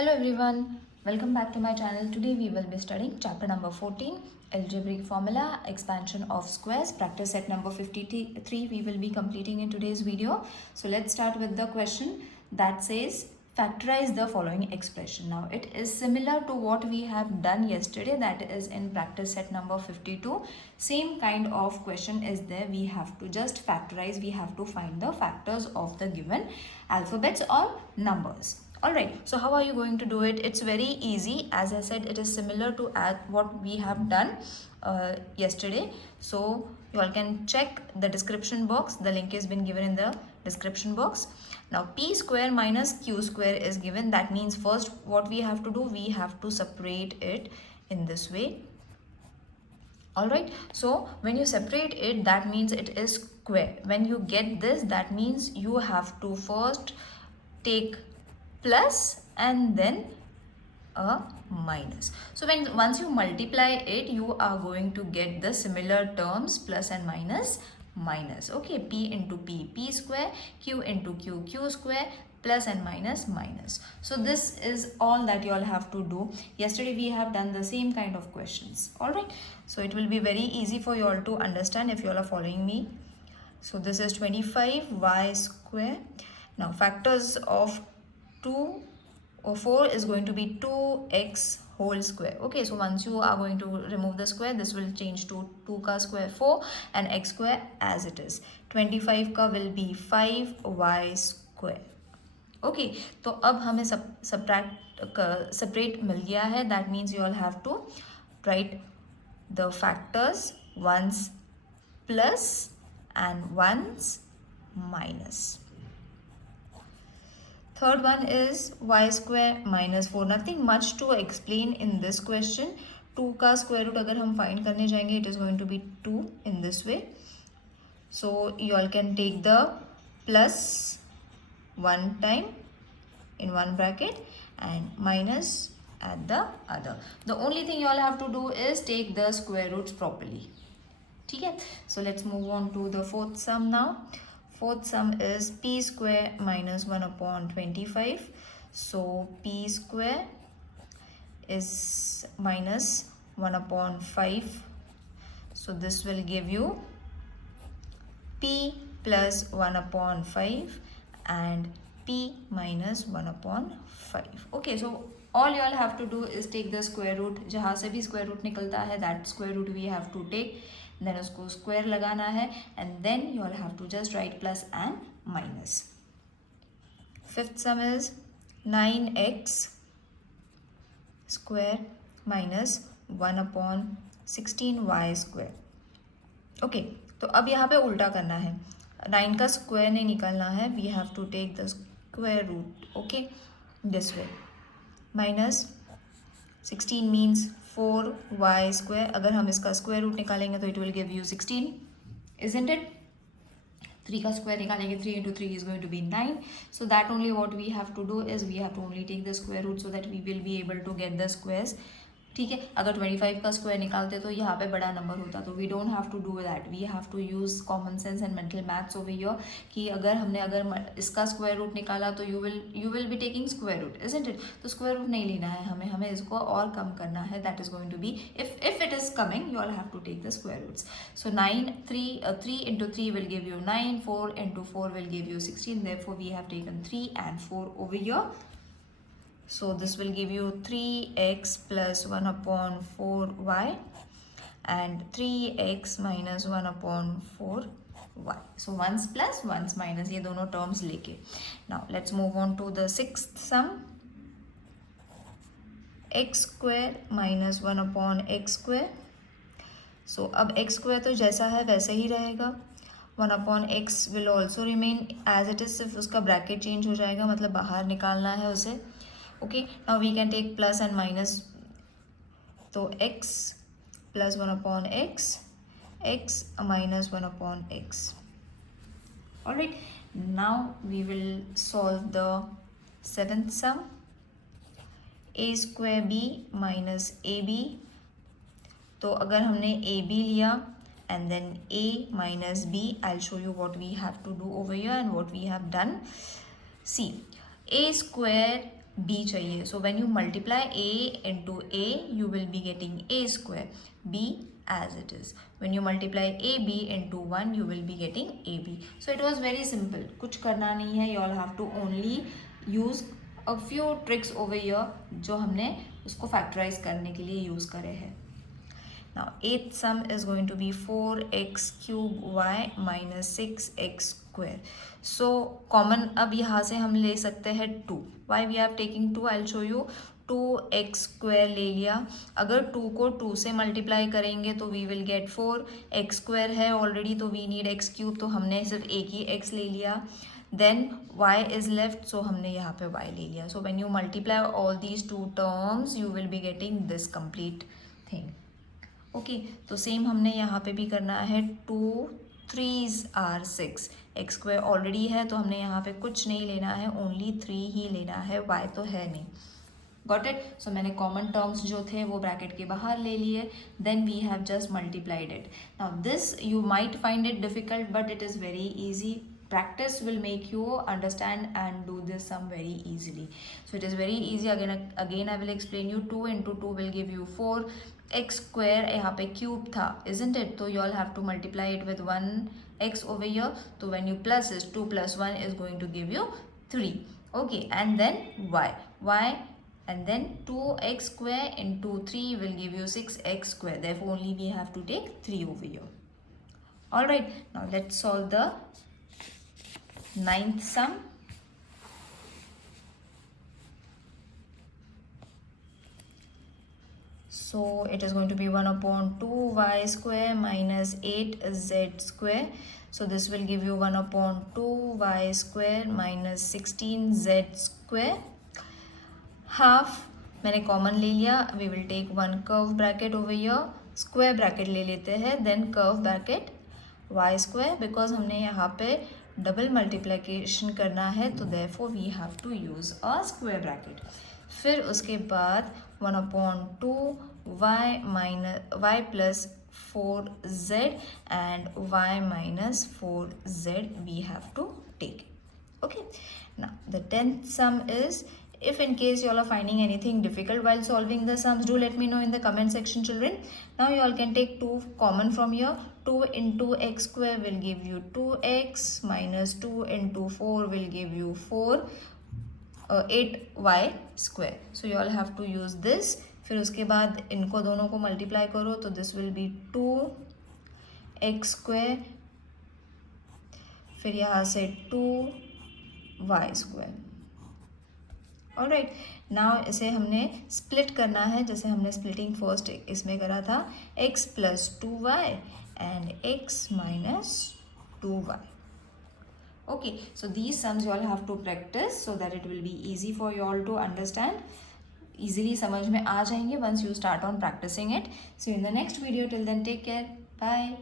Hello everyone, welcome back to my channel. Today we will be studying chapter number 14, algebraic formula, expansion of squares, practice set number 53 we will be completing in today's video. So let's start with the question that says factorize the following expression. Now it is similar to what we have done yesterday, that is in practice set number 52. Same kind of question is there. We have to just factorize, we have to find the factors of the given alphabets or numbers. Alright, so how are you going to do it? It's very easy. As I said, it is similar to what we have done yesterday. So you all can check the description box. The link has been given in the description box. Now p square minus q square is given. That means first what we have to do, we have to separate it in this way. Alright, so when you separate it, that means it is square. When you get this, that means you have to first take plus and then a minus. So once you multiply it, you are going to get the similar terms, plus and minus, minus. Okay, p into p square, q into q square, plus and minus, minus. So this is all that you all have to do. Yesterday we have done the same kind of questions. All right, so it will be very easy for you all to understand if you all are following me. So this is 25y square. Now factors of 2 or 4 is going to be 2x whole square. Okay, so once you are going to remove the square, this will change to 2 ka square 4 and x square as it is. 25 का will be 5y square. Okay, तो अब हमें separate मिल गया है. That means you all have to write the factors once plus and once minus. Third one is y square minus 4. Nothing much to explain in this question. 2 का square root अगर हम find करने जाएंगे, it is going to be 2 in this way. So you all can take the plus one time in one bracket and minus at the other. The only thing you all have to do is take the square roots properly. ठीक है? So let's move on to the fourth sum now. Fourth sum is p square minus 1 upon 25. So p square is minus 1 upon 5. So this will give you p plus 1 upon 5 and p minus 1 upon 5. Okay, so all you all have to do is take the square root. जहाँ से भी square root निकलता है, that square root we have to take. Then उसको square लगाना है and then you all have to just write plus and minus. Fifth sum is 9x square minus 1 upon 16y square. Okay, तो अब यहाँ पे उल्टा करना है. 9 का square नहीं निकालना है. We have to take the square root. Okay, this way. Minus 16 means 4y square. अगर हम इसका square root निकालेंगे तो it will give you 16, isn't it? 3 का square निकालेंगे, 3 into 3 is going to be 9. So that only what we have to do is we have to only take the square root so that we will be able to get the squares. ठीक है, अगर 25 का square निकालते तो यहाँ पे बड़ा number होता, तो we don't have to do that. We have to use common sense and mental maths over here कि अगर इसका स्क्वायर रूट निकाला तो you will be taking square root, isn't it? तो स्क्वायर रूट नहीं लेना है हमें इसको और कम करना है. That is going to be if it is coming, you all have to take the square roots. So 3 into 3 will give you 9, 4 into 4 will give you 16. Therefore we have taken 3 and 4 over here. So this will give you 3x plus 1 upon 4y and 3x minus 1 upon 4y. So once plus, once minus, ये दोनों terms लेके. Now let's move on to the sixth sum. x square minus 1 upon x square. So अब x square तो जैसा है वैसे ही रहेगा. 1 upon x will also remain as it is. सिर्फ उसका bracket change हो जाएगा, मतलब बाहर निकालना है उसे. Okay, now we can take plus and minus. So x plus 1 upon x, x minus 1 upon x. Alright, now we will solve the seventh sum. A square b minus ab. तो अगर हमने ab लिया and then a minus b, I'll show you what we have to do over here and what we have done. See, a square b चाहिए. So when you multiply a into a, you will be getting a square, b as it is. When you multiply ab into 1, you will be getting ab. So it was very simple. कुछ करना नहीं है. You all have to only use a few tricks over here जो हमने उसको factorize करने के लिए use करे हैं. Now eighth sum is going to be 4x cube y minus 6x square. So common अब यहाँ से हम ले सकते हैं 2. Why we are taking 2? I'll show you. 2x square ले लिया. अगर 2 को 2 से मल्टीप्लाई करेंगे तो we will get 4. x square है ऑलरेडी तो we need x cube, तो हमने सिर्फ एक ही x ले लिया. Then y is left, so हमने यहाँ पे y ले लिया. So when you multiply all these two terms, you will be getting this complete thing. Okay तो सेम हमने यहाँ पे भी करना है. 2 3s are 6. X square already है तो हमने यहाँ पे कुछ नहीं लेना है, ओनली 3 ही लेना है, y तो है नहीं. Got it. सो मैंने कॉमन टर्म्स जो थे वो ब्रैकेट के बाहर ले लिए. Then we have just multiplied it. Now this you might find it difficult but it is very easy. Practice will make you understand and do this sum very easily. So it is very easy. Again I will explain you. 2 into 2 will give you 4. X square यहाँ पे cube था, isn't it? So you all have to multiply it with 1x over here. So when you plus is 2 plus 1 is going to give you 3. Okay, and then y, and then 2x square into 3 will give you 6x square. Therefore only we have to take 3 over here. All right, now let's solve the ninth sum. So it is going to be 1 upon 2y square minus 8z square. So this will give you 1 upon 2y square minus 16z square. Half मैंने common ले लिया. We will take one curve bracket over here. Square bracket ले लेते हैं. Then curve bracket y square, because हमने यहाँ पे double multiplication करना है तो therefore we have to use a square bracket. फिर उसके बाद 1 upon 2 y plus 4z and y minus 4z we have to take. Okay, now the 10th sum is, if in case you all are finding anything difficult while solving the sums, do let me know in the comment section, children. Now you all can take 2 common from here. 2 into x square will give you 2x minus 2 into 4 will give you 8y square. So you all have to use this. फिर उसके बाद इनको दोनों को multiply करो तो this will be 2x square, फिर यहाँ से 2y square. ऑलराइट, नाउ इसे हमने स्प्लिट करना है जैसे हमने स्प्लिटिंग फर्स्ट इसमें करा था. x plus 2y and x minus 2y. Okay, so these sums you all have to practice so that it will be easy for you all to understand. Easily समझ में आ जाएंगे once you start on practicing it. See you in the next video. Till then, take care. Bye.